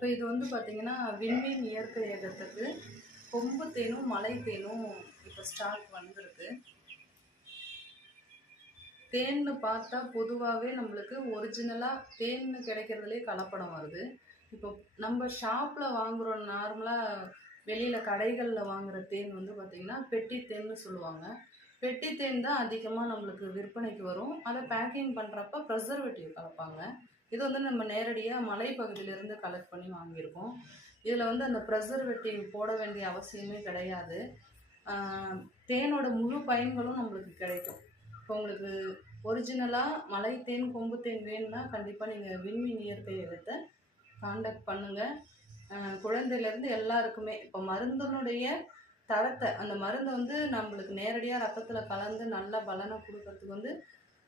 இப்போ இது வந்து பார்த்தீங்கன்னா விண்மீன் இயற்கை ஏகத்துக்கு கொம்பு தேனும் மலை தேனும் இப்போ ஸ்டாக் வந்திருக்கு. தேன்னு பார்த்தா பொதுவாகவே நம்மளுக்கு ஒரிஜினலாக தேன் கிடைக்கிறதுலே கலப்படம் வருது. இப்போ நம்ம ஷாப்பில் வாங்குகிறோம் நார்மலாக வெளியில் கடைகளில் வாங்குகிற தேன் வந்து பார்த்திங்கன்னா பெட்டி தேன்னு சொல்லுவாங்க. பெட்டி தேன் தான் அதிகமாக நம்மளுக்கு விற்பனைக்கு வரும். அதை பேக்கிங் பண்ணுறப்ப ப்ரெசர்வேட்டிவ் கலப்பாங்க. இது வந்து நம்ம நேரடியாக மலைப்பகுதியிலேருந்து கலெக்ட் பண்ணி வாங்கியிருக்கோம். இதில் வந்து அந்த ப்ரெசர்வேட்டிவ் போட வேண்டிய அவசியமே கிடையாது. தேனோட முழு பயன்களும் நம்மளுக்கு கிடைக்கும். இப்போ உங்களுக்கு ஒரிஜினலாக மலை தேன் கொம்பு தேன் வேணும்னா கண்டிப்பாக நீங்கள் விண்மீன் இயற்கை எடுத்து காண்டாக்ட் பண்ணுங்கள் குழந்தையிலேருந்து எல்லாருக்குமே இப்போ மருந்தினுடைய தரத்தை அந்த மருந்து வந்து நம்மளுக்கு நேரடியாக ரத்தத்தில் கலந்து நல்ல பலனை கொடுக்கறதுக்கு வந்து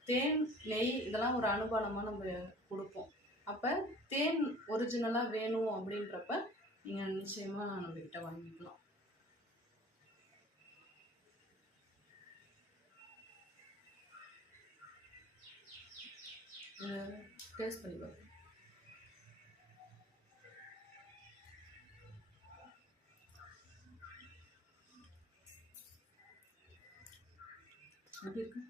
தேன் நெய் இதெல்லாம் ஒரு அனுபானமாக நம்ம கொடுப்போம். அப்போ தேன் ஒரிஜினலாக வேணும் அப்படின்றப்ப நீங்கள் நிச்சயமாக நம்மக்கிட்ட வாங்கிக்கலாம். டேஸ்ட் பண்ணி பாருங்க. எப்படி இருக்கு.